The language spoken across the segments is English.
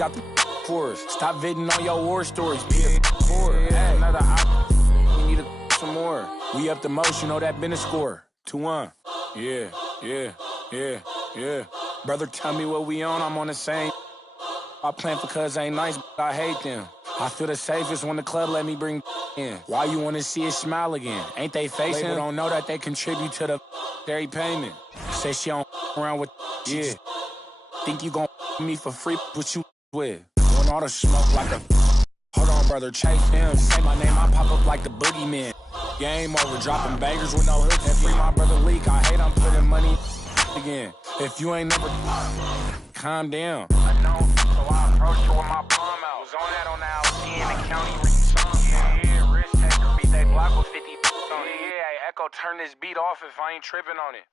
got the for us. Stop viding on your war stories. Be a for hey, another we need some more. We up the most, you know that been a score. 2-1. Yeah. Brother, tell me what we on. I'm on the same. I plan for cuz ain't nice, but I hate them. I feel the safest when the club let me bring in. Why you wanna see it smile again? Ain't they facing? Label don't know that they contribute to the dairy payment. Say she don't around with yeah. Think you gon' me for free? What you with? Want all the smoke like a. Hold on, brother, chase him. Say my name, I pop up like the boogeyman. Game over, dropping bangers with no hooks. And free my brother Leak. I hate I'm putting money again. If you ain't never calm down. I know, so I approached her with my palm out. Was on that on the LC in the county ring song. Yeah, risk taker, beat that block with 50 on it. Yeah, Echo, turn this beat off if I ain't tripping on it.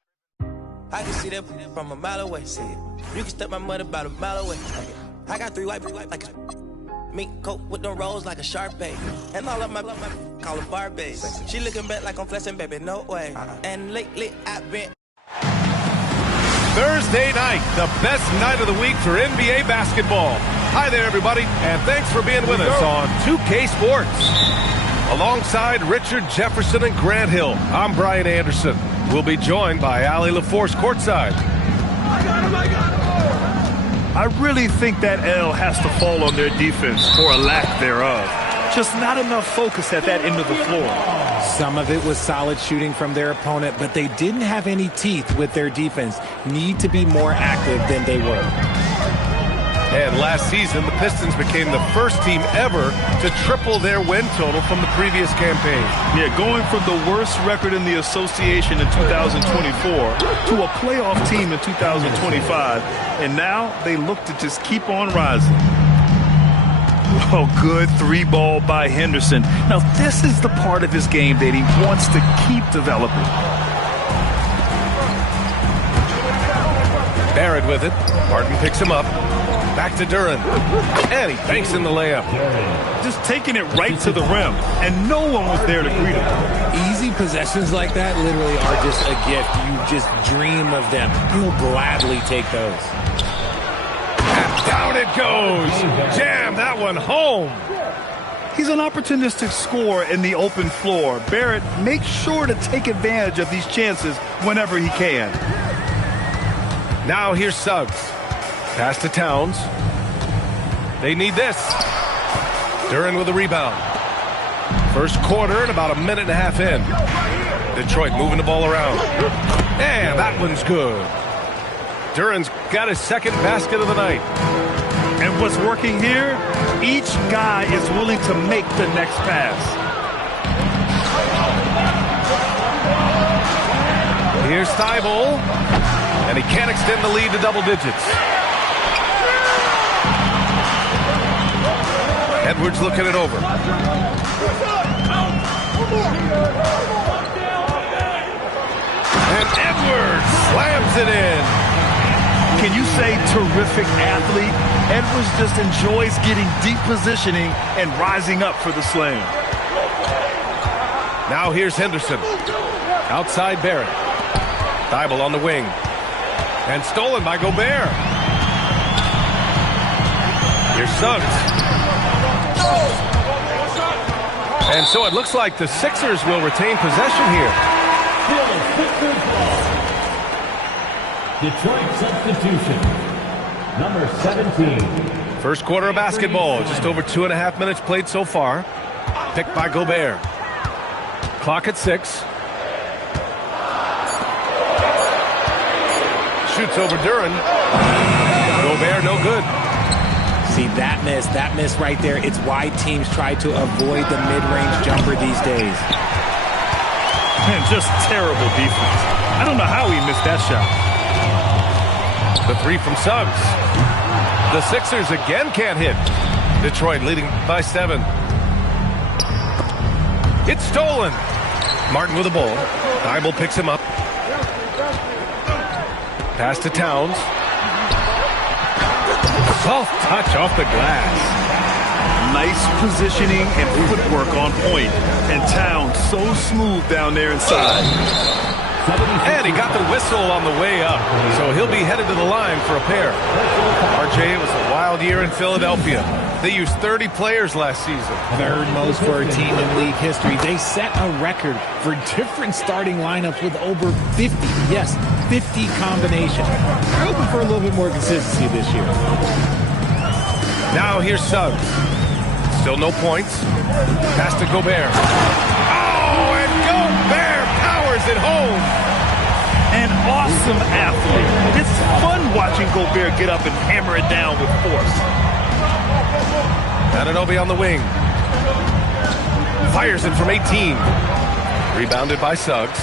I can see that from a mile away. See it. You can step my mother about a mile away. I got 3 white like a mink coat with them rolls like a Sharpay. And all of my call her Barbies. She looking back like I'm flexing, baby, no way. And lately I've been. Thursday night, the best night of the week for NBA basketball. Hi there, everybody, and thanks for being with us on 2K Sports. Alongside Richard Jefferson and Grant Hill, I'm Brian Anderson. We'll be joined by Allie LaForce courtside. I got him! I really think that L has to fall on their defense, or a lack thereof. Just not enough focus at that end of the floor. Some of it was solid shooting from their opponent, but they didn't have any teeth with their defense. Need to be more active than they were. And last season, the Pistons became the first team ever to triple their win total from the previous campaign. Yeah, going from the worst record in the association in 2024 to a playoff team in 2025. And now they look to just keep on rising. Oh, good 3-ball by Henderson. Now, this is the part of his game that he wants to keep developing. Barrett with it. Martin picks him up. Back to Duren. And he banks in the layup. Just taking it right to the rim. And no one was there to greet him. Easy possessions like that literally are just a gift. You just dream of them. He'll gladly take those. And down it goes. Jam that one home. He's an opportunistic scorer in the open floor. Barrett makes sure to take advantage of these chances whenever he can. Now here's Suggs. Pass to Towns. They need this. Duren with a rebound. First quarter and about a minute and a half in. Detroit moving the ball around. And that one's good. Duren's got his second basket of the night. And what's working here? Each guy is willing to make the next pass. Here's Thibault. And he can't extend the lead to double digits. Edwards looking it over. And Edwards slams it in. Can you say terrific athlete? Edwards just enjoys getting deep positioning and rising up for the slam. Now here's Henderson. Outside Barrett. Thibault on the wing. And stolen by Gobert. Here's Suggs. And so it looks like the Sixers will retain possession here. Detroit substitution, number 17. First quarter of basketball, just over 2.5 minutes played so far. Picked by Gobert. Clock at 6. Shoots over Duren. Gobert, no good. See, that miss right there, it's why teams try to avoid the mid-range jumper these days. Man, just terrible defense. I don't know how he missed that shot. The three from Suggs. The Sixers again can't hit. Detroit leading by 7. It's stolen. Martin with the ball. Thibault picks him up. Pass to Towns. Soft touch off the glass. Nice positioning and footwork on point. And Towns so smooth down there inside. And he got the whistle on the way up, so he'll be headed to the line for a pair. RJ, it was a wild year in Philadelphia. They used 30 players last season. Third most for a team in league history. They set a record for different starting lineups with over 50. Yes, 50 combinations. They're hoping for a little bit more consistency this year. Now here's Suggs. Still no points. Pass to Gobert. Oh, and Gobert powers it home. An awesome athlete. It's fun watching Gobert get up and hammer it down with force. Anunoby on the wing. Fires it from 18. Rebounded by Suggs.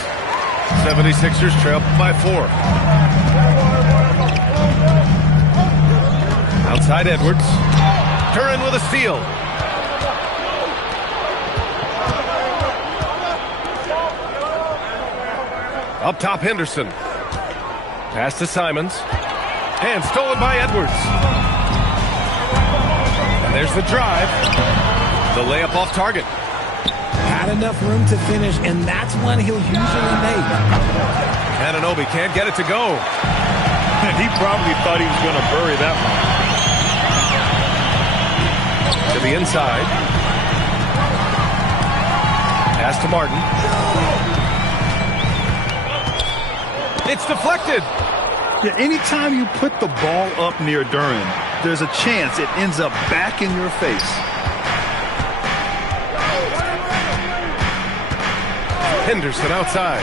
76ers trail by 4. Outside Edwards. Curran with a steal. Up top, Henderson. Pass to Simons. And stolen by Edwards. And there's the drive. The layup off target. Had enough room to finish, and that's one he'll usually make. Anunoby can't get it to go. And he probably thought he was going to bury that one. To the inside. Pass to Martin. It's deflected. Yeah, anytime you put the ball up near Duran, there's a chance it ends up back in your face. Henderson outside.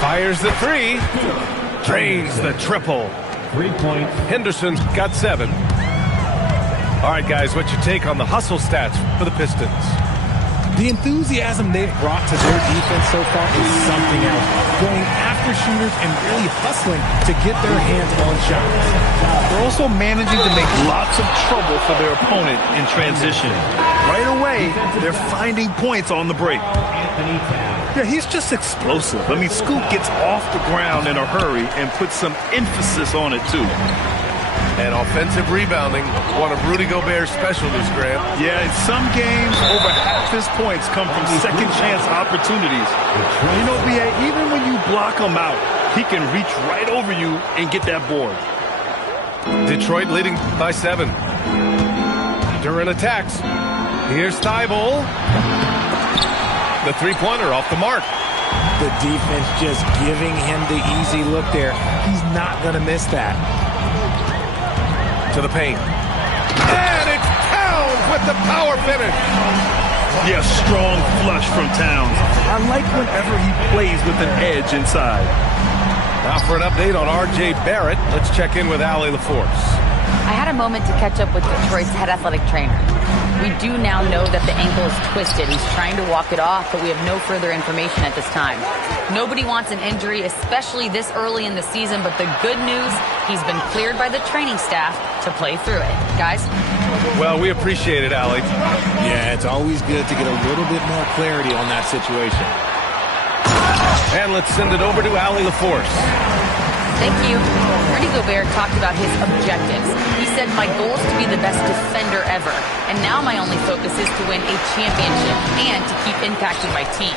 Fires the 3. Drains the triple. 3 points. Henderson's got 7. All right, guys, what's your take on the hustle stats for the Pistons? The enthusiasm they've brought to their defense so far is something else. Going after shooters and really hustling to get their hands on shots. They're also managing to make lots of trouble for their opponent in transition. Right away, they're finding points on the break. Yeah, he's just explosive. I mean, Scoot gets off the ground in a hurry and puts some emphasis on it, too. And offensive rebounding, one of Rudy Gobert's specialties, Grant. Yeah, in some games, over half his points come from second-chance opportunities. You know, B.A., even when you block him out, he can reach right over you and get that board. Detroit leading by 7. Duran attacks. Here's Thibault. The three-pointer off the mark. The defense just giving him the easy look there. He's not going to miss that. To the paint. And it's Towns with the power finish. Yeah, strong flush from Towns. I like whenever he plays with an edge inside. Now for an update on R.J. Barrett, let's check in with Allie LaForce. I had a moment to catch up with Detroit's head athletic trainer. We do now know that the ankle is twisted. He's trying to walk it off, but we have no further information at this time. Nobody wants an injury, especially this early in the season, but the good news, he's been cleared by the training staff to play through it. Guys? Well, we appreciate it, Allie. Yeah, it's always good to get a little bit more clarity on that situation. And let's send it over to Allie LaForce. Thank you. Rudy Gobert talked about his objectives. He said, my goal is to be the best defender ever. And now my only focus is to win a championship and to keep impacting my team.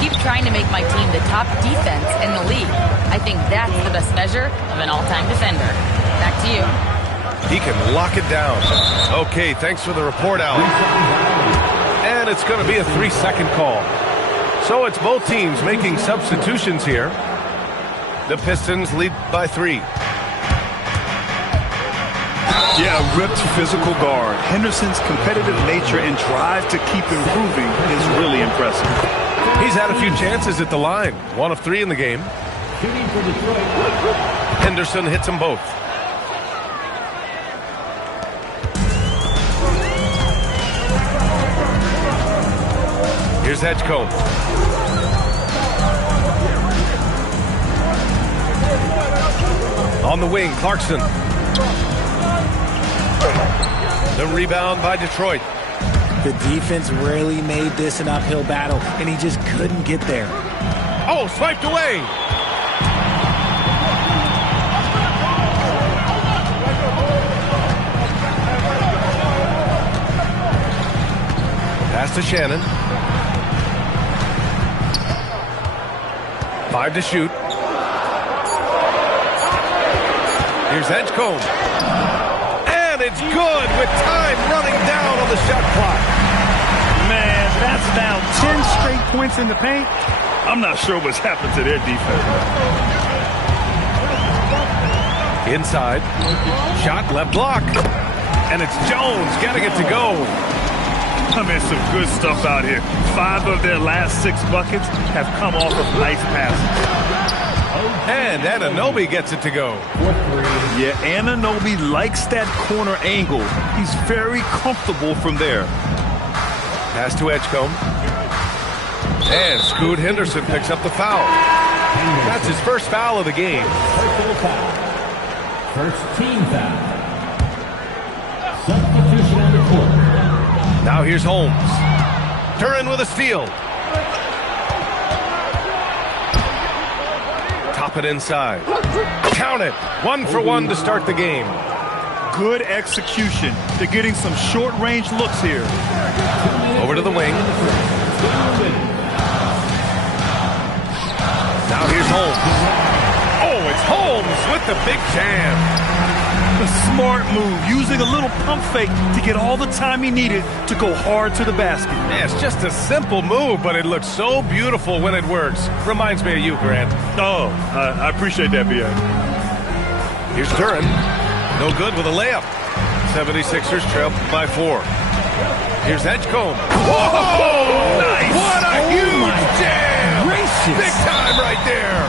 Keep trying to make my team the top defense in the league. I think that's the best measure of an all-time defender. Back to you. He can lock it down. Okay, thanks for the report, Allie. And it's going to be a 3-second call. So it's both teams making substitutions here. The Pistons lead by 3. Yeah, ripped physical guard. Henderson's competitive nature and drive to keep improving is really impressive. He's had a few chances at the line. 1 of 3 in the game. Shooting for Detroit. Henderson hits them both. Here's Edgecombe. On the wing, Clarkson. The rebound by Detroit. The defense really made this an uphill battle, and he just couldn't get there. Oh, swiped away. Pass to Shannon. 5 to shoot. Here's Edgecombe. And it's good with time running down on the shot clock. Man, that's now 10 straight points in the paint. I'm not sure what's happened to their defense. Inside. Shot left block. And it's Jones getting it to go. I mean, some good stuff out here. 5 of their last 6 buckets have come off of nice passes. And Anunoby gets it to go. Yeah, Anunoby likes that corner angle. He's very comfortable from there. Pass to Edgecombe. And Scoot Henderson picks up the foul. That's his first foul of the game. First team foul. Substitution on the court. Now here's Holmes. Duren with a steal. Top it inside. Count it. 1 for 1 to start the game. Good execution. They're getting some short-range looks here. Over to the wing. Now here's Holmes. Oh, it's Holmes with the big jam. A smart move, using a little pump fake to get all the time he needed to go hard to the basket. Yeah, it's just a simple move, but it looks so beautiful when it works. Reminds me of you, Grant. Oh, I appreciate that, B.A. Here's Duren. No good with a layup. 76ers trail by 4. Here's Edgecombe. Whoa! Nice! What a huge jam! Gracious. Big time right there.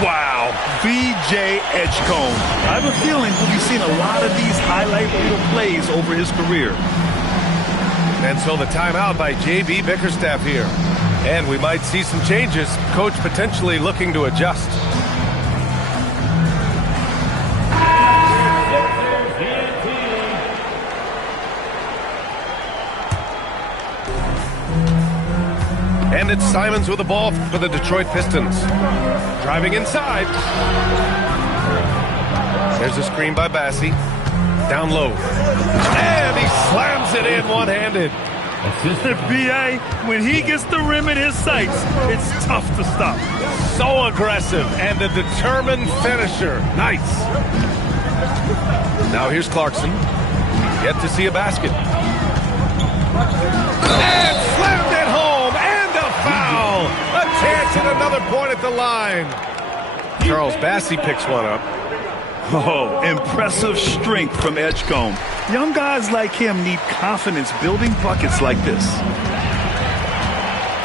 Wow, V.J. Edgecombe. I have a feeling we'll be seeing a lot of these highlight reel plays over his career. And so the timeout by J.B. Bickerstaff here. And we might see some changes. Coach potentially looking to adjust. And it's Simons with the ball for the Detroit Pistons. Driving inside. There's a screen by Bassie. Down low. And he slams it in one-handed. B.A., when he gets the rim in his sights, it's tough to stop. So aggressive and a determined finisher. Nice. Now here's Clarkson. Yet to see a basket. And slammed it home. And a foul. A chance at another point at the line. Charles Bassie picks one up. Oh, impressive strength from Edgecombe. Young guys like him need confidence building buckets like this.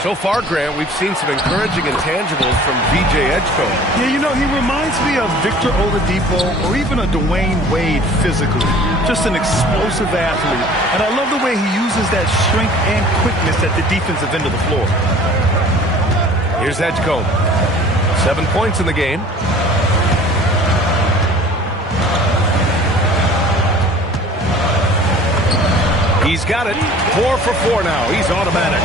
So far, Grant, we've seen some encouraging intangibles from V.J. Edgecombe. Yeah, you know, he reminds me of Victor Oladipo or even a Dwayne Wade physically. Just an explosive athlete. And I love the way he uses that strength and quickness at the defensive end of the floor. Here's Edgecombe. 7 points in the game. He's got it. 4 for 4 now. He's automatic.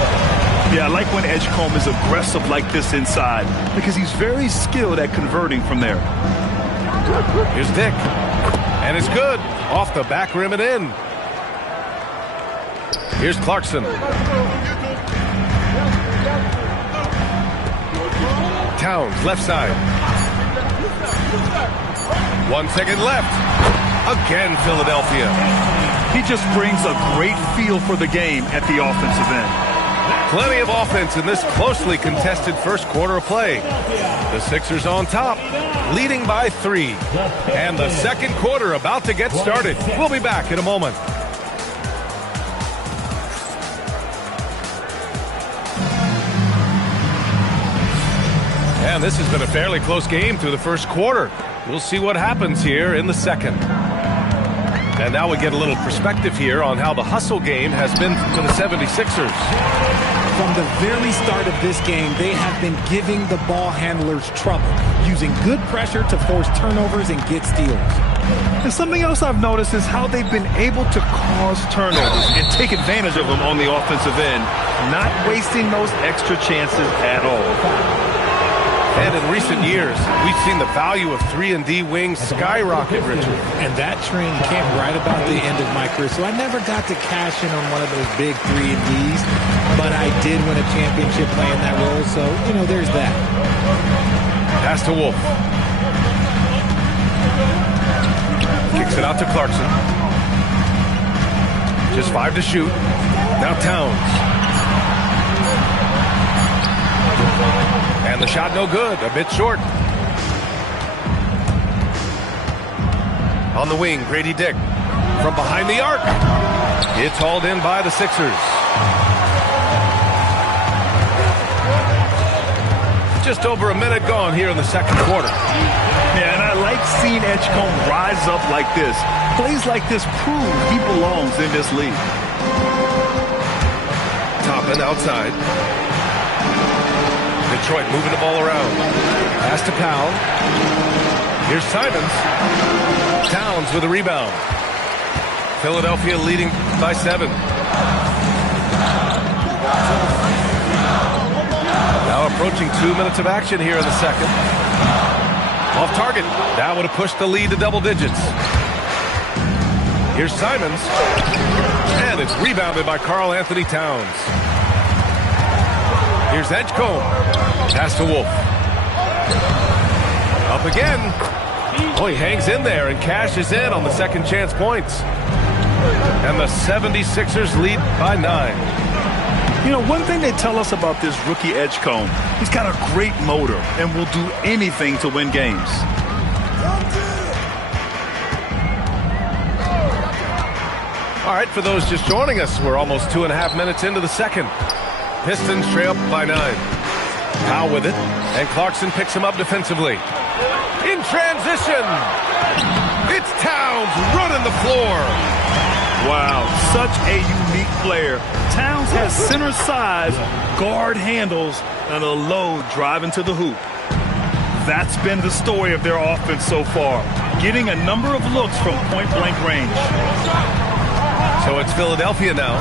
Yeah, I like when Edgecombe is aggressive like this inside because he's very skilled at converting from there. Here's Dick. And it's good. Off the back rim and in. Here's Clarkson. Towns, left side. 1 second left. Again, Philadelphia. He just brings a great feel for the game at the offensive end. Plenty of offense in this closely contested first quarter of play. The Sixers on top, leading by 3. And the second quarter about to get started. We'll be back in a moment. And this has been a fairly close game through the first quarter. We'll see what happens here in the second. And now we get a little perspective here on how the hustle game has been for the 76ers. From the very start of this game, they have been giving the ball handlers trouble, using good pressure to force turnovers and get steals. And something else I've noticed is how they've been able to cause turnovers and take advantage of them on the offensive end, not wasting those extra chances at all. And in recent years, we've seen the value of 3-and-D wings skyrocket, Richard. And that trend came right about the end of my career. So I never got to cash in on one of those big 3-and-Ds, but I did win a championship playing that role. So, there's that. Pass to Wolf. Kicks it out to Clarkson. Just 5 to shoot. Now Towns. And the shot no good, a bit short. On the wing, Grady Dick. From behind the arc. It's hauled in by the Sixers. Just over a minute gone here in the second quarter. Yeah, and I like seeing Edgecombe rise up like this. Plays like this prove he belongs in this league. Toppin outside. Detroit moving the ball around. Pass to Powell. Here's Simons. Towns with a rebound. Philadelphia leading by 7. Now approaching 2 minutes of action here in the second. Off target. That would have pushed the lead to double digits. Here's Simons. And it's rebounded by Karl Anthony Towns. Here's Edgecombe. Pass to Wolf. Up again. Oh, he hangs in there and cashes in on the second chance points. And the 76ers lead by 9. One thing they tell us about this rookie Edgecombe, he's got a great motor and will do anything to win games. All right, for those just joining us, we're almost 2.5 minutes into the second. Pistons trail up by 9. Powell with it, and Clarkson picks him up defensively. In transition, it's Towns running the floor. Wow, such a unique player. Towns has center size, guard handles, and a low drive into the hoop. That's been the story of their offense so far, getting a number of looks from point-blank range. So it's Philadelphia now,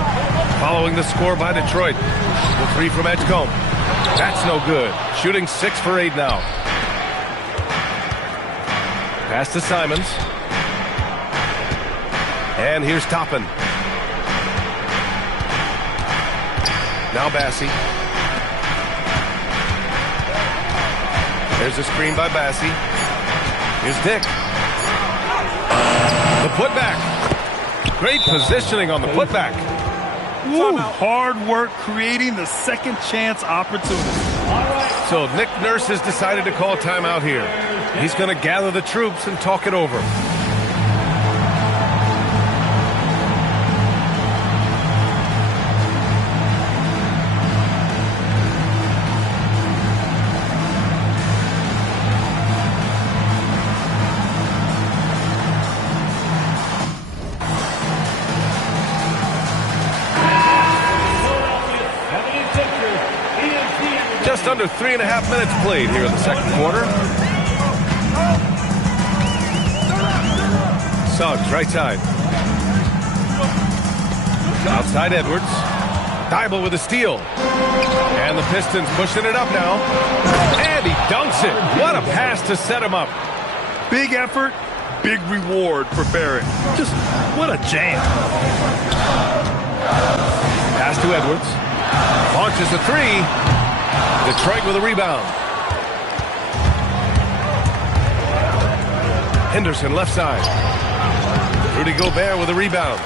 following the score by Detroit. The 3 from Edgecombe. That's no good. Shooting 6 for 8 now. Pass to Simons. And here's Toppin. Now Bassie. There's a screen by Bassie. Here's Dick. The putback. Great positioning on the putback. Ooh, hard work creating the second chance opportunity. So Nick Nurse has decided to call timeout here. He's going to gather the troops and talk it over. Just under 3.5 minutes played here in the second quarter. Suggs, right side. Outside Edwards. Thibault with a steal. And the Pistons pushing it up now. And he dunks it. What a pass to set him up. Big effort, big reward for Barrett. Just what a jam. Pass to Edwards. Launches a 3. Detroit with a rebound. Henderson left side. Rudy Gobert with a rebound.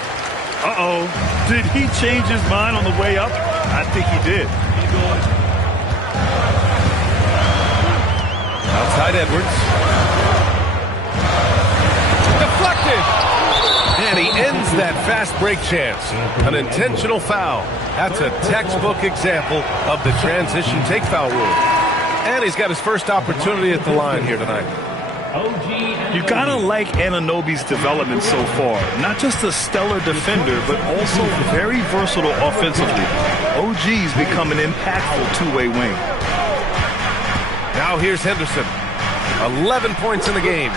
Uh-oh. Did he change his mind on the way up? I think he did. Outside Edwards. Deflected. And he ends that fast break chance. An intentional foul. That's a textbook example of the transition take foul rule. And he's got his first opportunity at the line here tonight. You gotta like Anunoby's development so far. Not just a stellar defender, but also very versatile offensively. OG's become an impactful two-way wing. Now here's Henderson. 11 points in the game.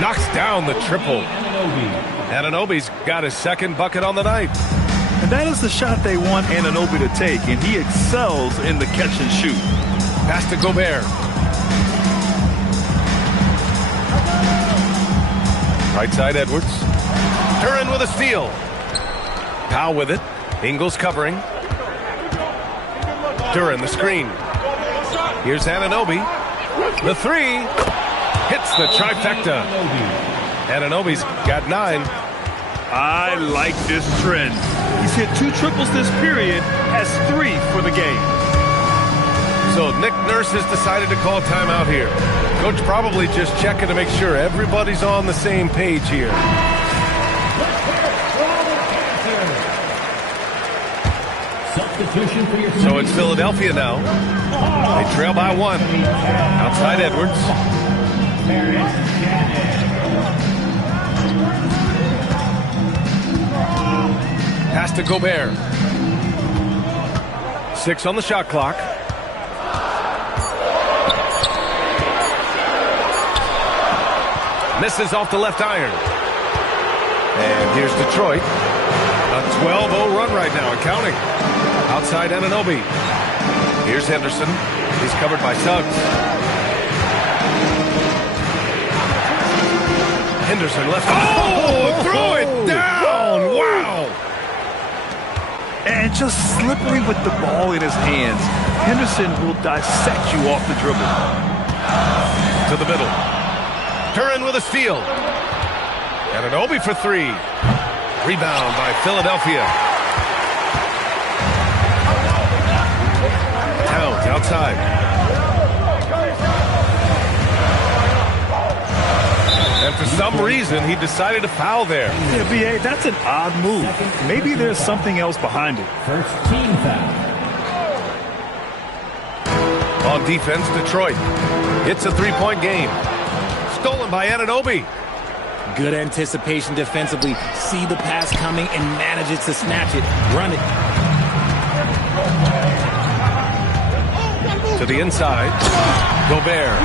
Knocks down the triple. Anunoby's got his second bucket on the night. And that is the shot they want Anunoby to take, and he excels in the catch and shoot. Pass to Gobert. Right side, Edwards. Duren with a steal. Powell with it. Ingles covering. Duren, the screen. Here's Anunoby. The three. Hits the trifecta. Anunoby's got 9. I like this trend. He's hit 2 triples this period, has 3 for the game. So Nick Nurse has decided to call timeout here. Coach probably just checking to make sure everybody's on the same page here. Substitution for your team. So it's Philadelphia now. They trail by 1. Outside Edwards. Pass to Gobert. 6 on the shot clock. Misses off the left iron. And here's Detroit. A 12-0 run right now and counting. Outside Anunoby. Here's Henderson. He's covered by Suggs. Henderson left. Oh, throw it down. Wow. And just slippery with the ball in his hands. Henderson will dissect you off the dribble. To the middle. Duren with a steal. Anunoby for 3. Rebound by Philadelphia. Towns outside. And for some reason, he decided to foul there. Yeah, B.A., that's an odd move. Maybe there's something else behind it. First team foul. On defense, Detroit. It's a 3-point game. Stolen by Anunoby. Good anticipation defensively. See the pass coming and manages to snatch it. Run it. To the inside. Gobert.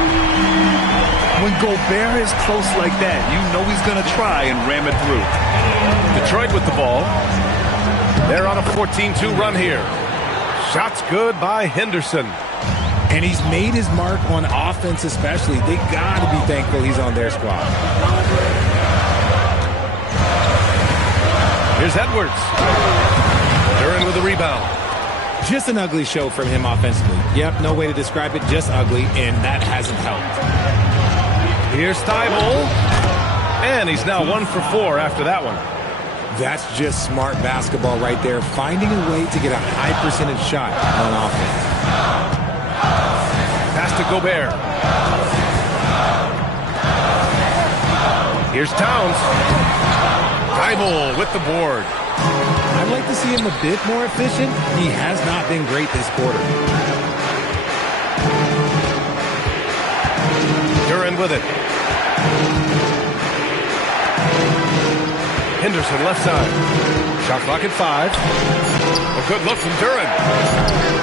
When Gobert is close like that, you know he's going to try and ram it through. Detroit with the ball. They're on a 14-2 run here. Shots good by Henderson. And he's made his mark on offense especially. They got to be thankful he's on their squad. Here's Edwards. Duren with the rebound. Just an ugly show from him offensively. Yep, no way to describe it, just ugly, and that hasn't helped. Here's Thibault. And he's now 1 for 4 after that one. That's just smart basketball right there, finding a way to get a high percentage shot on offense. Pass to Gobert. Here's Towns. Thibault with the board. I'd like to see him a bit more efficient. He has not been great this quarter. Duren with it. Henderson left side. Shot clock at 5. A good look from Duren.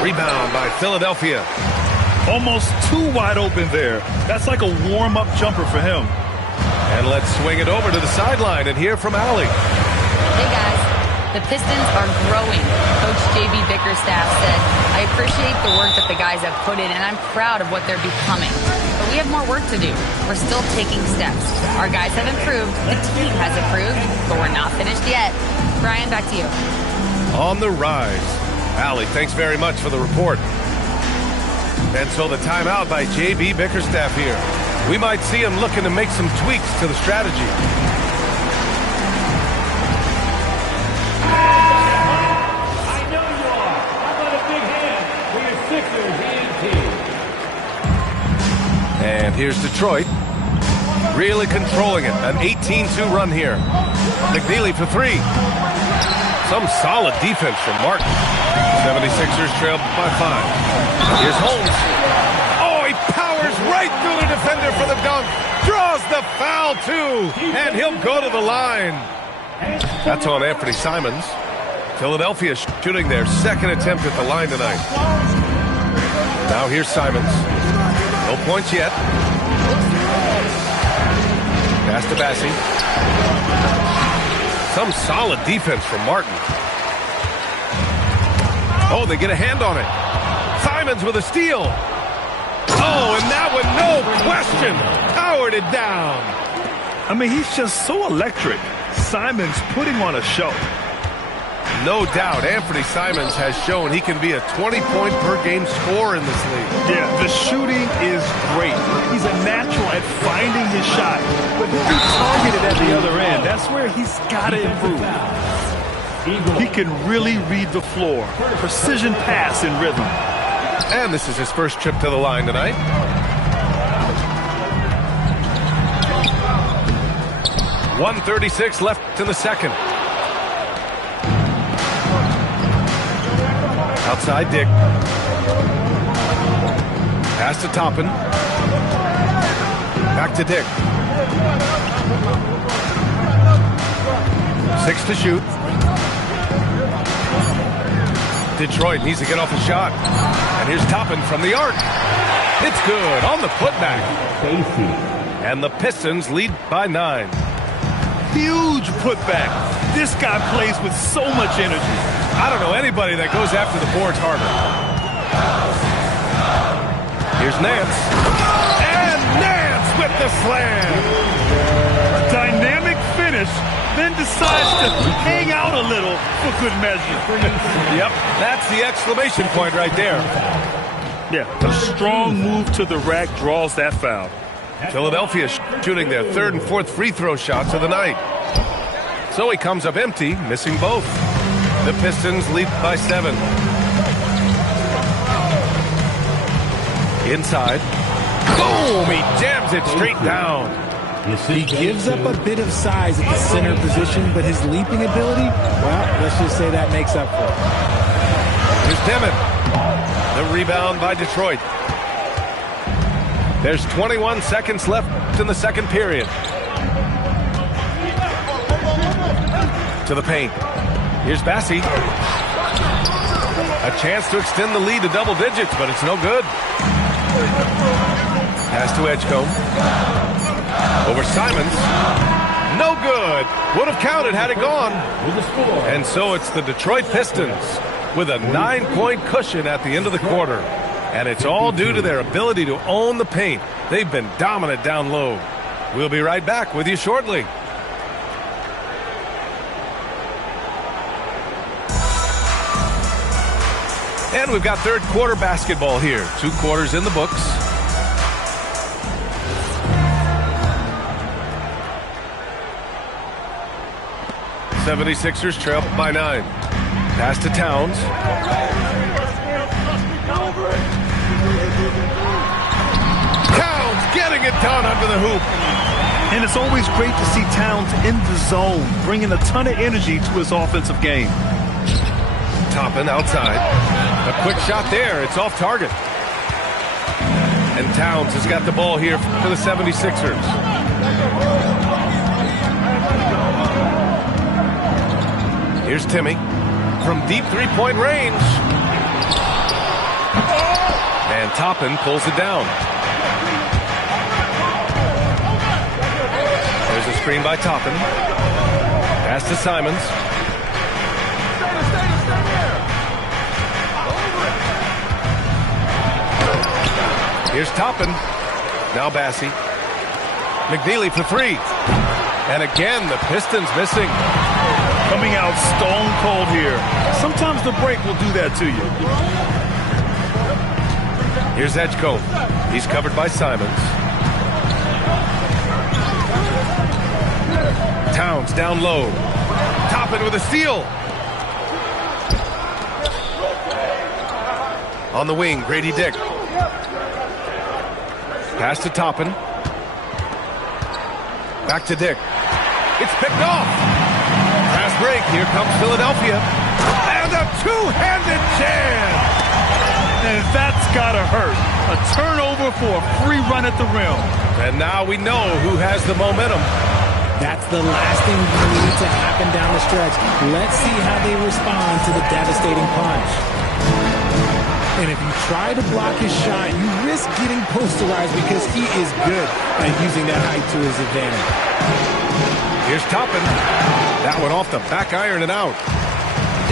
Rebound by Philadelphia. Almost too wide open there. That's like a warm-up jumper for him. And let's swing it over to the sideline and hear from Allie. Hey guys, the Pistons are growing. Coach J.B. Bickerstaff said, I appreciate the work that the guys have put in and I'm proud of what they're becoming. But we have more work to do. We're still taking steps. Our guys have improved, the team has improved, but we're not finished yet. Brian, back to you. On the rise. Allie, thanks very much for the report. And so the timeout by J.B. Bickerstaff here. We might see him looking to make some tweaks to the strategy. I know you are. How about a big hand for your Sixers and team? And here's Detroit. Really controlling it. An 18-2 run here. McNeely for 3. Some solid defense from Martin. 76ers trail by 5. Here's Holmes. Oh, he powers right through the defender for the dunk. Draws the foul, too. And he'll go to the line. That's on Anthony Simons. Philadelphia shooting their second attempt at the line tonight. Now here's Simons. No points yet. Pass to Bassie. Some solid defense from Martin. Oh, they get a hand on it. Simons with a steal. Oh, and that one, no question, powered it down. I mean, he's just so electric. Simons putting on a show. No doubt, Anthony Simons has shown he can be a 20-point-per-game scorer in this league. Yeah, the shooting is great. He's a natural at finding his shot, but he'll be targeted at the other end. That's where he's got to improve. He can really read the floor. Precision pass in rhythm. And this is his first trip to the line tonight. .136 left in the second. Outside Dick. Pass to Toppin. Back to Dick. 6 to shoot. Detroit needs to get off a shot. And here's Toppin from the arc. It's good on the putback. And the Pistons lead by 9. Huge putback. This guy plays with so much energy. I don't know anybody that goes after the boards harder. Here's Nance. And Nance with the slam. A dynamic finish, then decides to hang out a little for good measure. Yep, that's the exclamation point right there. Yeah, a strong move to the rack draws that foul. Philadelphia shooting their third and fourth free throw shots of the night. So he comes up empty, missing both. The Pistons lead by 7. Inside. Boom! He jams it straight down. He gives up a bit of size at the center position, but his leaping ability, well, let's just say that makes up for it. Here's Dimmitt. The rebound by Detroit. There's 21 seconds left in the second period. To the paint. Here's Bassi. A chance to extend the lead to double digits, but it's no good. Pass to Edgecombe. Over Simons. No good. Would have counted had it gone. And so it's the Detroit Pistons with a 9-point cushion at the end of the quarter. And it's all due to their ability to own the paint. They've been dominant down low. We'll be right back with you shortly. And we've got third quarter basketball here. 2 quarters in the books. '76ers trail by 9. Pass to Towns. Towns getting it done under the hoop. And it's always great to see Towns in the zone, bringing a ton of energy to his offensive game. Toppin outside. A quick shot there. It's off target. And Towns has got the ball here for the 76ers. Here's Timmy from deep three-point range. And Toppin pulls it down. There's a screen by Toppin. Pass to Simons. Here's Toppin. Now Bassi. McNeely for 3. And again, the Pistons missing. Coming out stone cold here. Sometimes the break will do that to you. Here's Edgecombe. He's covered by Simons. Towns down low. Toppin with a steal. On the wing, Grady Dick. Pass to Toppin. Back to Dick. It's picked off. Fast break. Here comes Philadelphia. And a two-handed jam. And that's gotta hurt. A turnover for a free run at the rim. And now we know who has the momentum. That's the last thing you need to happen down the stretch. Let's see how they respond to the devastating punch. And if you try to block his shot, you risk getting posterized because he is good at using that height to his advantage. Here's Toppin. That one off the back iron and out.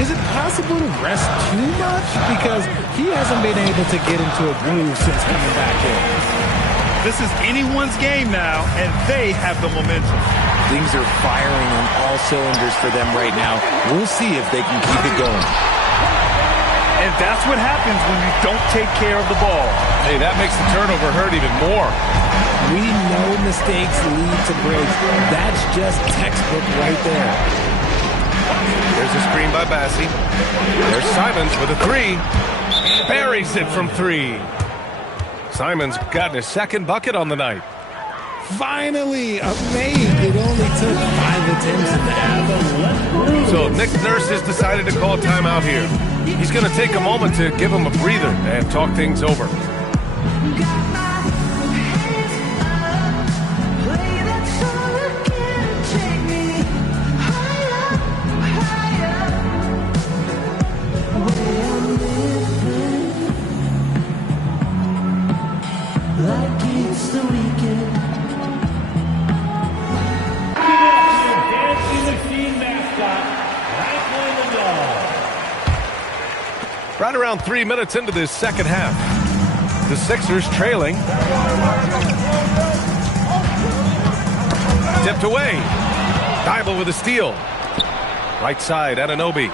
Is it possible to rest too much? Because he hasn't been able to get into a groove since coming back in. This is anyone's game now, and they have the momentum. Things are firing on all cylinders for them right now. We'll see if they can keep it going. And that's what happens when you don't take care of the ball. Hey, that makes the turnover hurt even more. We know mistakes lead to breaks. That's just textbook right there. There's a screen by Bassey. There's Simons with a three. Buries it from three. Simons gotten his second bucket on the night. Finally, a made. It only took 5 attempts at that. So Nick Nurse has decided to call timeout here. He's going to take a moment to give him a breather and talk things over. Right around 3 minutes into this second half. The Sixers trailing. Tipped away. Thybulle with a steal. Right side, Anunoby.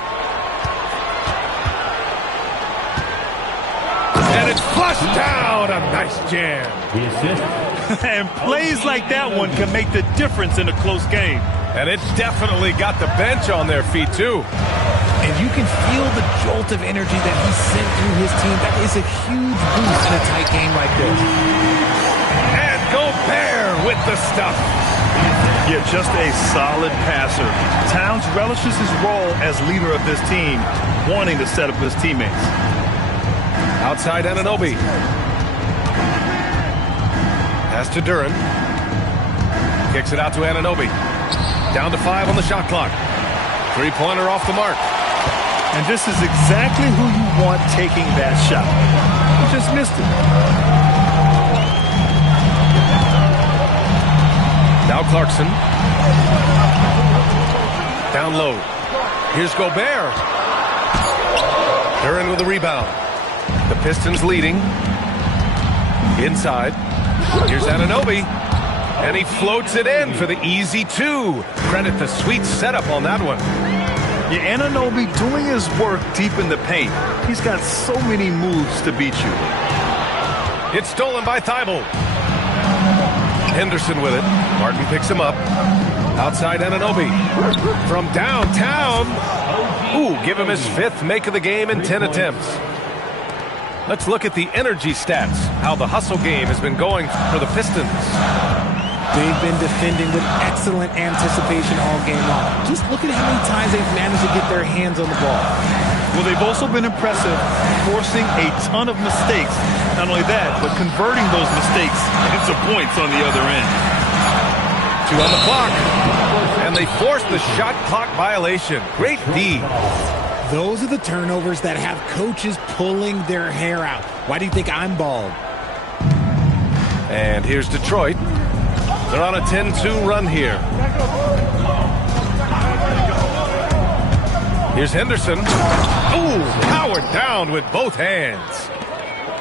And it's flushed down. A nice jam. And plays like that one can make the difference in a close game. And it definitely got the bench on their feet, too. And you can feel the jolt of energy that he sent through his team. That is a huge boost in a tight game like this. And Gobert with the stuff. Yeah, just a solid passer. Towns relishes his role as leader of this team, wanting to set up his teammates. Outside Anunoby. Pass to Duren. Kicks it out to Anunoby. Down to 5 on the shot clock. Three-pointer off the mark. And this is exactly who you want taking that shot. He just missed it. Now Clarkson. Down low. Here's Gobert. Duren with the rebound. The Pistons leading. Inside. Here's Anunoby. And he floats it in for the easy two. Credit the sweet setup on that one. Yeah, Anunoby doing his work deep in the paint. He's got so many moves to beat you. It's stolen by Thybulle. Henderson with it. Martin picks him up. Outside Anunoby. From downtown. Ooh, give him his 5th make of the game in 10 attempts. Let's look at the energy stats. How the hustle game has been going for the Pistons. They've been defending with excellent anticipation all game long. Just look at how many times they've managed to get their hands on the ball. Well, they've also been impressive, forcing a ton of mistakes. Not only that, but converting those mistakes into points on the other end. 2 on the clock. And they forced the shot clock violation. Great D. Those are the turnovers that have coaches pulling their hair out. Why do you think I'm bald? And here's Detroit. They're on a 10-2 run here. Here's Henderson. Ooh, powered down with both hands.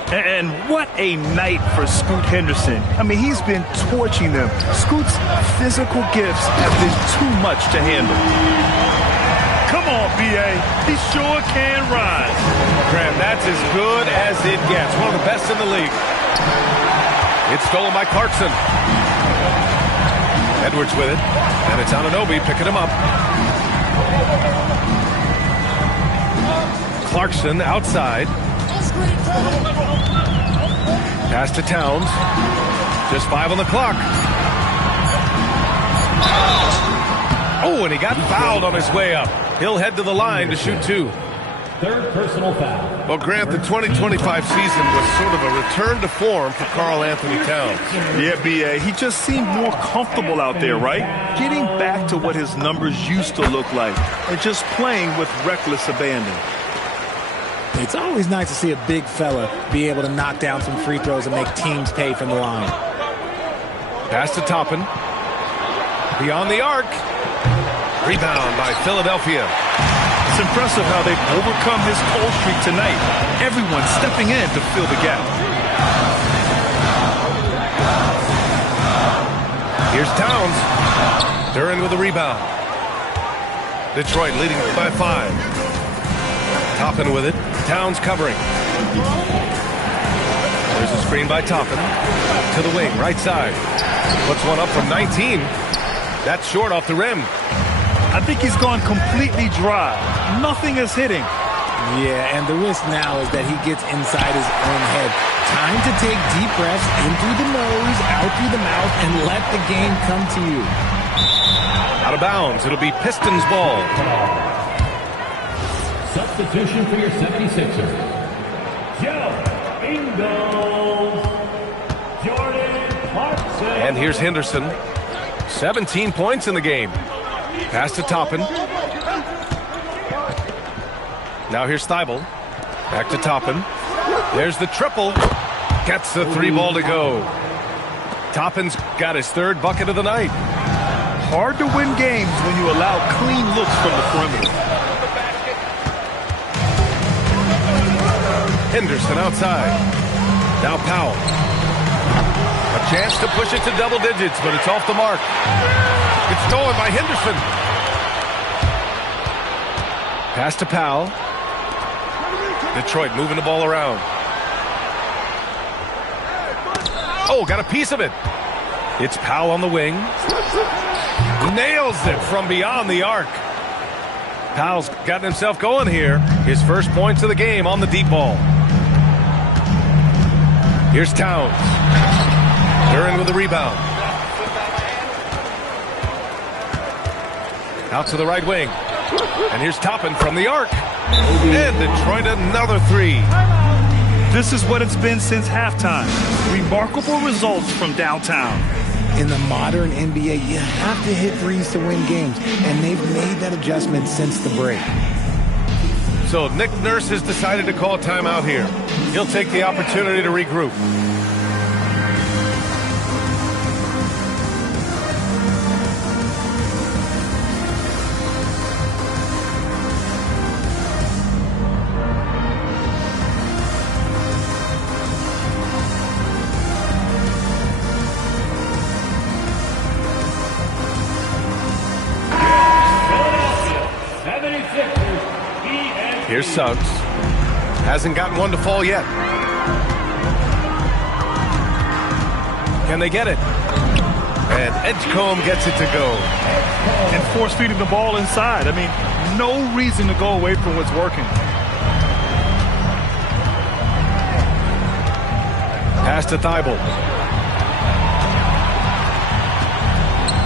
And what a night for Scoot Henderson. I mean, he's been torching them. Scoot's physical gifts have been too much to handle. Come on, B.A. He sure can rise. Graham, that's as good as it gets. One of the best in the league. It's stolen by Clarkson. Edwards with it. And it's Anunoby picking him up. Clarkson outside. Pass to Towns. Just 5 on the clock. Oh, and he got fouled on his way up. He'll head to the line to shoot 2. Third personal foul. Well, Grant, the 2025 season was sort of a return to form for Karl Anthony Towns. Yeah, B.A., he just seemed more comfortable out there, right? Getting back to what his numbers used to look like and just playing with reckless abandon. It's always nice to see a big fella be able to knock down some free throws and make teams pay from the line. Pass to Toppin. Beyond the arc. Rebound by Philadelphia. It's impressive how they've overcome this cold streak tonight. Everyone stepping in to fill the gap. Here's Towns. Duren with the rebound. Detroit leading by 5. Toppin with it. Towns covering. There's a screen by Toppin. To the wing, right side. Puts one up from 19. That's short off the rim. I think he's gone completely dry. Nothing is hitting. Yeah, and the risk now is that he gets inside his own head. Time to take deep breaths in through the nose, out through the mouth, and let the game come to you. Out of bounds. It'll be Pistons ball. Substitution for your 76ers. Joe Ingles. Jordan Clarkson. And here's Henderson. 17 points in the game. Pass to Toppin. Now here's Thybulle. Back to Toppin. There's the triple. Gets the 3 ball to go. Toppin's got his 3rd bucket of the night. Hard to win games when you allow clean looks from the perimeter. Henderson outside. Now Powell. A chance to push it to double digits, but it's off the mark. It's stolen by Henderson. Pass to Powell. Detroit moving the ball around. Oh, got a piece of it. It's Powell on the wing. Nails it from beyond the arc. Powell's gotten himself going here. His first points of the game on the deep ball. Here's Towns. Duren with the rebound. Out to the right wing. And here's Toppin from the arc. And Detroit another 3. This is what it's been since halftime. Remarkable results from downtown. In the modern NBA, you have to hit threes to win games, and they've made that adjustment since the break. So Nick Nurse has decided to call timeout here. He'll take the opportunity to regroup. Here's Suggs. Hasn't gotten one to fall yet. Can they get it? And Edgecombe gets it to go. And force feeding the ball inside. I mean, no reason to go away from what's working. Pass to Thybulle.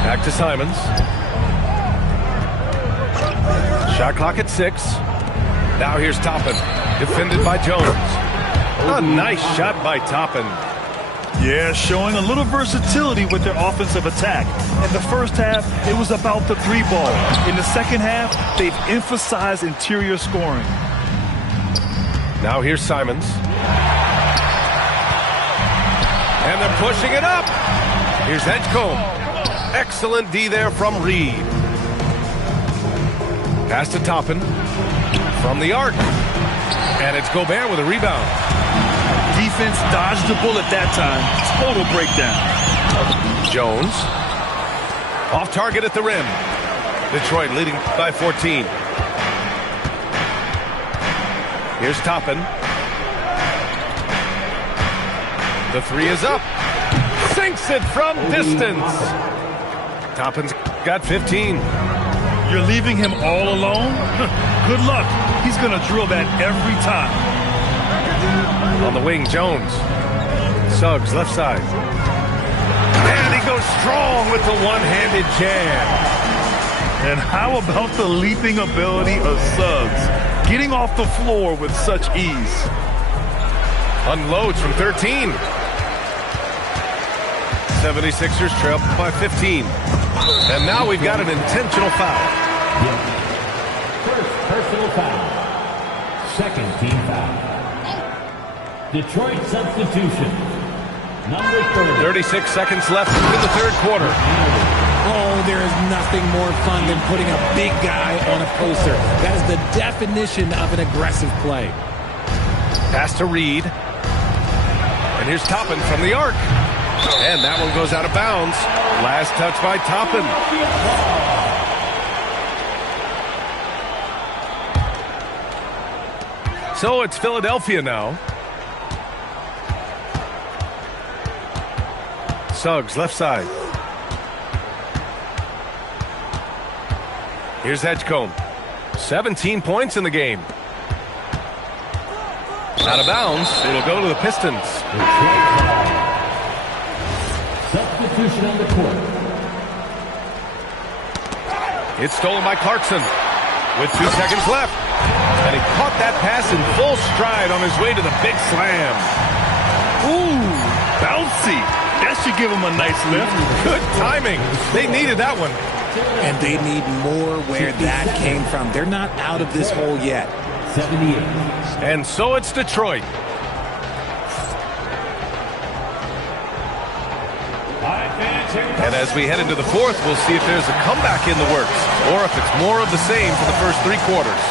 Back to Simons. Shot clock at 6. Now here's Toppin, defended by Jones. A nice shot by Toppin. Yeah, showing a little versatility with their offensive attack. In the first half, it was about the 3 ball. In the second half, they've emphasized interior scoring. Now here's Simons. And they're pushing it up. Here's Edgecombe. Excellent D there from Reed. Pass to Toppin. From the arc. And it's Gobert with a rebound. Defense dodged the bullet that time. Total breakdown. Jones. Off target at the rim. Detroit leading by 14. Here's Toppin. The 3 is up. Sinks it from distance. Toppin's got 15. You're leaving him all alone? Good luck. He's going to drill that every time. On the wing, Jones. Suggs, left side. And he goes strong with the one-handed jam. And how about the leaping ability of Suggs? Getting off the floor with such ease. Unloads from 13. 76ers trail by 15. And now we've got an intentional foul. First personal foul. Second team foul. Detroit substitution. Number 30. 36 seconds left in the third quarter. Oh, there is nothing more fun than putting a big guy on a poster. That is the definition of an aggressive play. Pass to Reed. And here's Toppin from the arc. And that one goes out of bounds. Last touch by Toppin. So it's Philadelphia now. Suggs, left side. Here's Edgecombe. 17 points in the game. Out of bounds. It'll go to the Pistons. Substitution on the court. It's stolen by Clarkson with 2 seconds left. And he caught that pass in full stride on his way to the big slam. Ooh, bouncy. That should give him a nice lift. Good timing. They needed that one. And they need more where that came from. They're not out of this hole yet. 78. And so it's Detroit. And as we head into the fourth, we'll see if there's a comeback in the works or if it's more of the same for the first 3 quarters.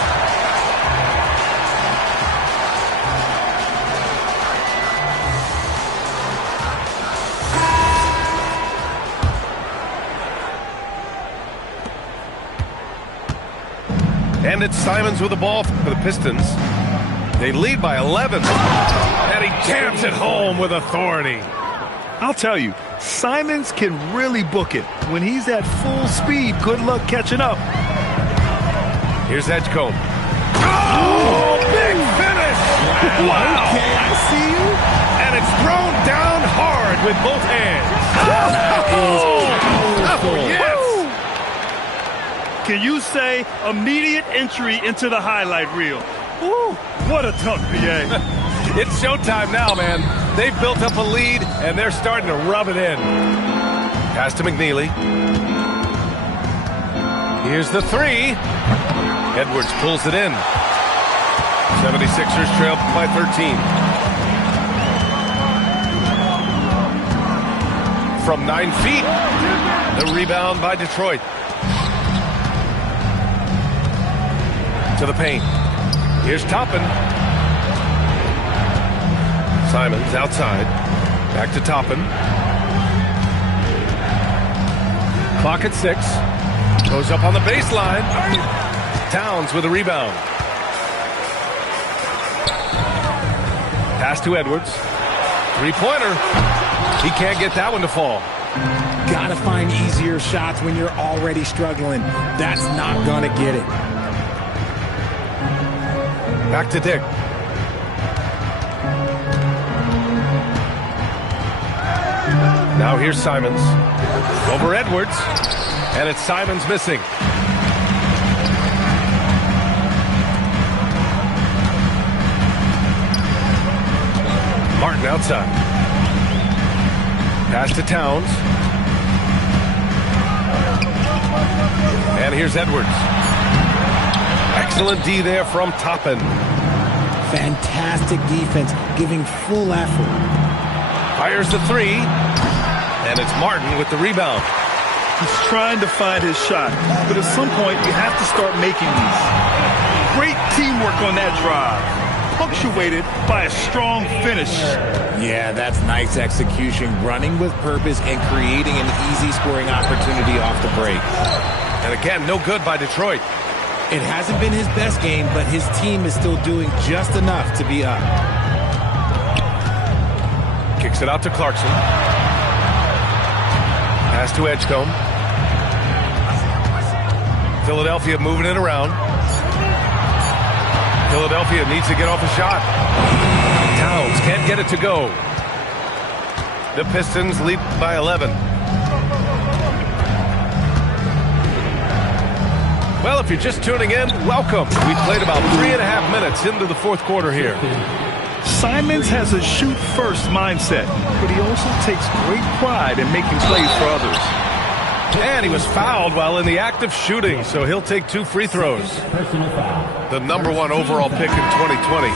And it's Simons with the ball for the Pistons. They lead by 11. And he jams it home with authority. I'll tell you, Simons can really book it. When he's at full speed, good luck catching up. Here's Edgecombe. Oh, big finish! Wow! Okay, I see you. And it's thrown down hard with both hands. Powerful. Yes! Can you say immediate entry into the highlight reel? Ooh, what a dunk, BA. It's showtime now, man. They've built up a lead, and they're starting to rub it in. Pass to McNeely. Here's the 3. Edwards pulls it in. 76ers trail by 13. From 9 feet, the rebound by Detroit. To the paint. Here's Toppin. Simons outside. Back to Toppin. Clock at 6. Goes up on the baseline. Towns with a rebound. Pass to Edwards. 3-pointer. He can't get that one to fall. Gotta find easier shots when you're already struggling. That's not gonna get it. Back to Dick. Now here's Simons. Over Edwards. And it's Simons missing. Martin outside. Pass to Towns. And here's Edwards. Excellent D there from Toppin. Fantastic defense, giving full effort. Fires the 3. And it's Martin with the rebound. He's trying to find his shot, but at some point you have to start making these. Great teamwork on that drive, punctuated by a strong finish. Yeah, that's nice execution, running with purpose and creating an easy scoring opportunity off the break. And again, no good by Detroit. It hasn't been his best game, but his team is still doing just enough to be up. Kicks it out to Clarkson. Pass to Edgecombe. Philadelphia moving it around. Philadelphia needs to get off a shot. Towns can't get it to go. The Pistons lead by 11. Well, if you're just tuning in, welcome. We played about 3.5 minutes into the fourth quarter here. Simons has a shoot-first mindset, but he also takes great pride in making plays for others. And he was fouled while in the act of shooting, so he'll take 2 free throws. The #1 overall pick in 2020.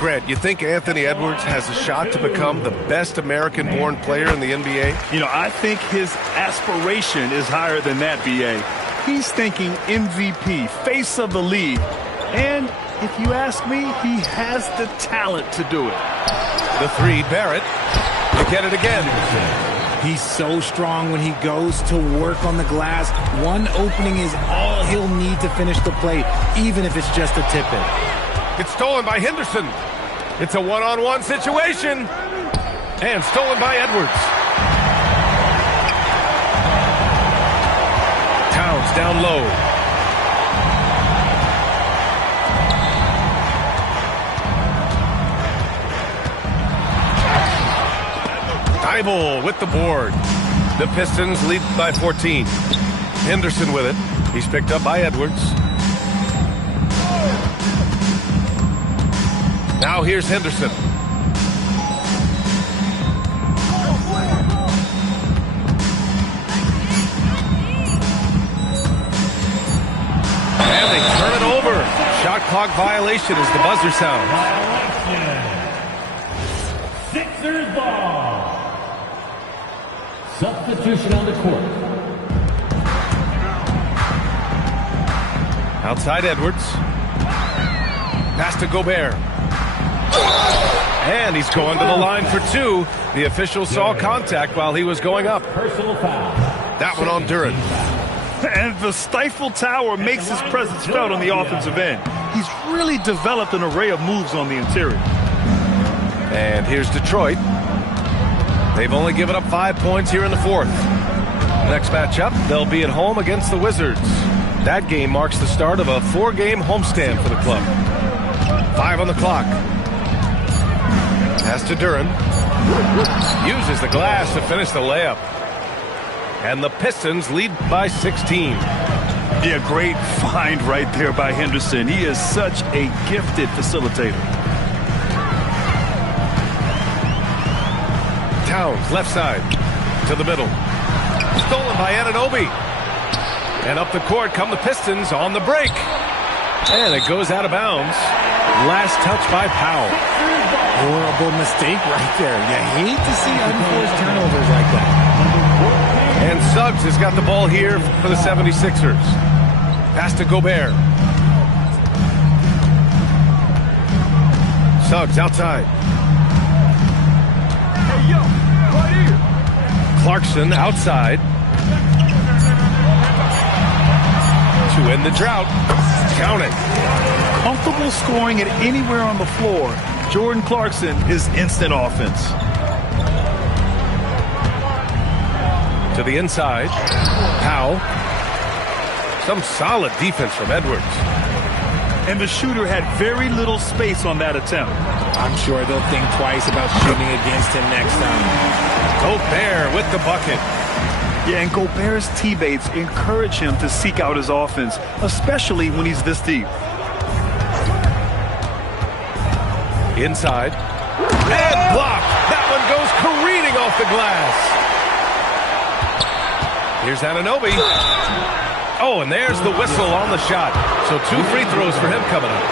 Grant, you think Anthony Edwards has a shot to become the best American-born player in the NBA? You know, I think his aspiration is higher than that, B.A. He's thinking MVP, face of the league. And if you ask me, he has the talent to do it. The 3, Barrett. To get it again. He's so strong when he goes to work on the glass. One opening is all he'll need to finish the play, even if it's just a tip-in. It's stolen by Henderson. It's a one-on-one situation. And stolen by Edwards. Towns down low. Thibault with the board. The Pistons lead by 14. Henderson with it. He's picked up by Edwards. Now here's Henderson. And they turn it over. Shot clock violation as the buzzer sounds. Sixers ball. Substitution on the court. Outside Edwards. Pass to Gobert. And he's going to the line for two. The official saw contact while he was going up. Personal foul. That one on Duren. And the Stifle Tower makes his presence felt on the offensive end. He's really developed an array of moves on the interior. And here's Detroit. They've only given up 5 points here in the fourth. Next matchup, they'll be at home against the Wizards. That game marks the start of a 4-game homestand for the club. 5 on the clock. Pass to Duren. Uses the glass to finish the layup. And the Pistons lead by 16. Yeah, great find right there by Henderson. He is such a gifted facilitator. Towns, left side, to the middle. Stolen by Anunoby. And up the court come the Pistons on the break. And it goes out of bounds. Last touch by Powell. Horrible mistake right there. You hate to see unforced turnovers like that. And Suggs has got the ball here for the 76ers. Pass to Gobert. Suggs outside. Clarkson outside. To end the drought. Count it. Comfortable scoring at anywhere on the floor. Jordan Clarkson is instant offense. To the inside. Powell. Some solid defense from Edwards. And the shooter had very little space on that attempt. I'm sure they'll think twice about shooting against him next time. Gobert with the bucket. Yeah, and Gobert's teammates encourage him to seek out his offense, especially when he's this deep. Inside. And blocked. That one goes careening off the glass. Here's Anunoby. Oh, and there's the whistle on the shot. So 2 free throws for him coming up.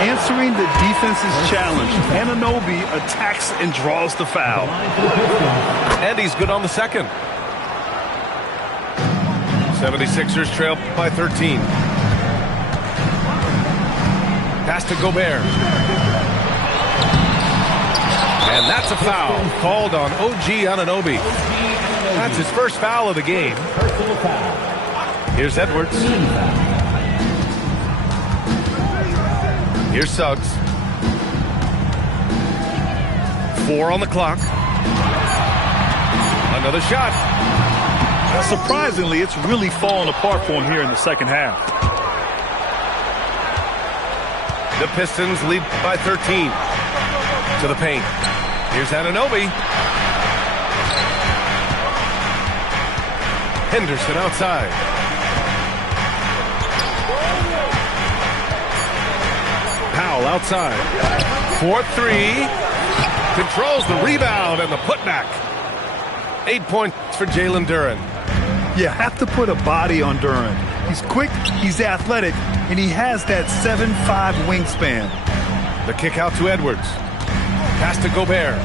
Answering the defense's challenge, Anunoby attacks and draws the foul. And he's good on the second. 76ers trail by 13. Pass to Gobert. And that's a foul called on OG Anunoby. That's his first foul of the game. Here's Edwards. Here's Suggs. 4 on the clock. Another shot. Surprisingly, it's really fallen apart for him here in the second half. The Pistons lead by 13. To the paint. Here's Anunoby. Henderson outside. Powell outside. 4-3. Controls the rebound and the putback. 8 points for Jalen Duren. You have to put a body on Duren. He's quick, he's athletic, and he has that 7'5" wingspan. The kick out to Edwards. Pass to Gobert.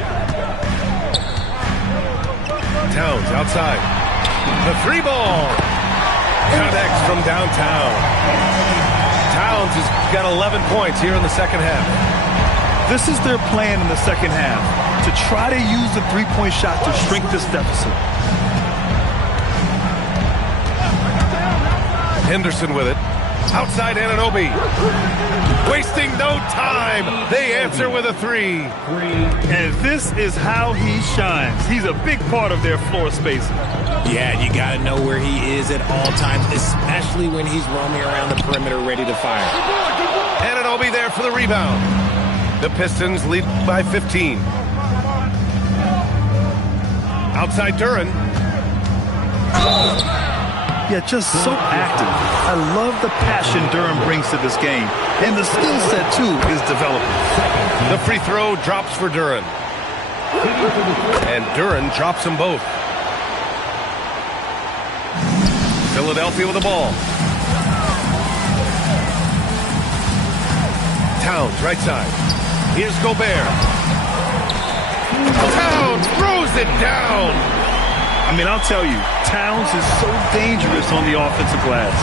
Towns outside. The 3-ball. Connects from downtown. Towns has got 11 points here in the second half. This is their plan in the second half. to try to use the three-point shot to shrink this deficit. Henderson with it. Outside Anunoby. Wasting no time. They answer with a three. And this is how he shines. He's a big part of their floor spacing. Yeah, you got to know where he is at all times, especially when he's roaming around the perimeter ready to fire. Anunoby there for the rebound. The Pistons lead by 15. Outside Duren. Yeah, just so active. I love the passion Duren brings to this game. And the skill set, too, is developing. The free throw drops for Duren. And Duren drops them both. Philadelphia with the ball. Towns, right side. Here's Gobert. Towns throws it down. I mean, I'll tell you, Towns is so dangerous on the offensive glass.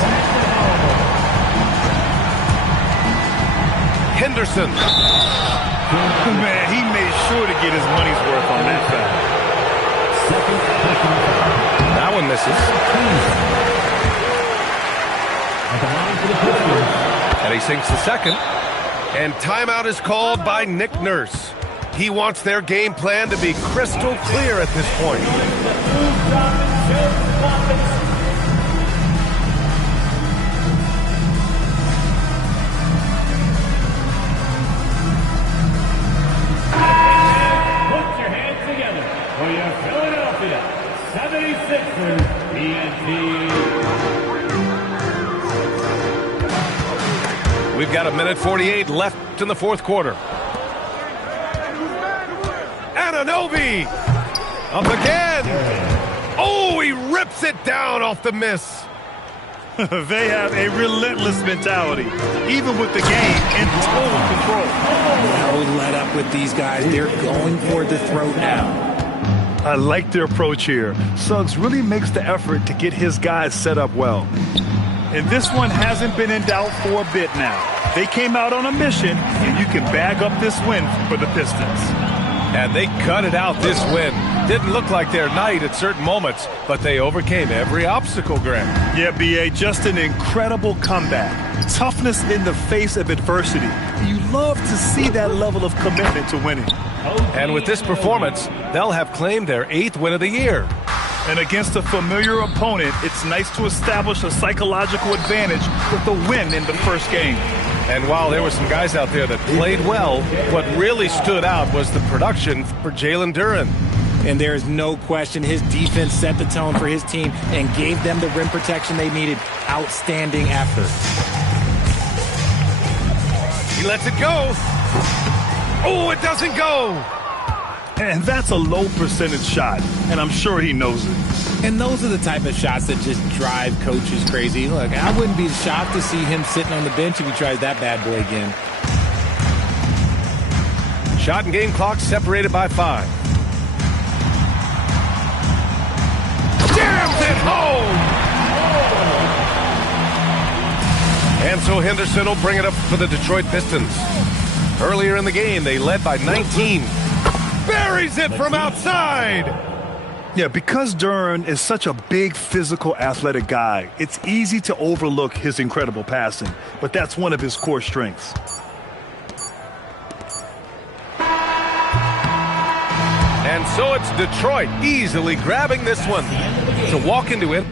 Henderson. Man, he made sure to get his money's worth on that foul. That one misses. And he sinks the second. And timeout is called by Nick Nurse. He wants their game plan to be crystal clear at this point. Put your hands together for your Philadelphia 76ers TNT. We've got 1:48 left in the fourth quarter. Anunoby up again. Oh, he rips it down off the miss. They have a relentless mentality, even with the game in total control. No let up with these guys. They're going for the throat now. I like their approach here. Suggs really makes the effort to get his guys set up well. And this one hasn't been in doubt for a bit now. They came out on a mission, and you can bag up this win for the Pistons. And they cut it out this win. Didn't look like their night at certain moments, but they overcame every obstacle, Grant. Yeah, B.A., just an incredible comeback. Toughness in the face of adversity. You love to see that level of commitment to winning. And with this performance, they'll have claimed their 8th win of the year. And against a familiar opponent, it's nice to establish a psychological advantage with the win in the first game. And while there were some guys out there that played well, what really stood out was the production for Jalen Duren. And there is no question his defense set the tone for his team and gave them the rim protection they needed. Outstanding effort. He lets it go. Oh, it doesn't go. And that's a low percentage shot, and I'm sure he knows it. And those are the type of shots that just drive coaches crazy. Look, I wouldn't be shocked to see him sitting on the bench if he tries that bad boy again. Shot and game clock separated by 5. Jams it home! And so Henderson will bring it up for the Detroit Pistons. Earlier in the game, they led by 19. Buries it from outside! Yeah, because Duren is such a big, physical, athletic guy, it's easy to overlook his incredible passing, but that's one of his core strengths. And so it's Detroit easily grabbing this one to walk into it.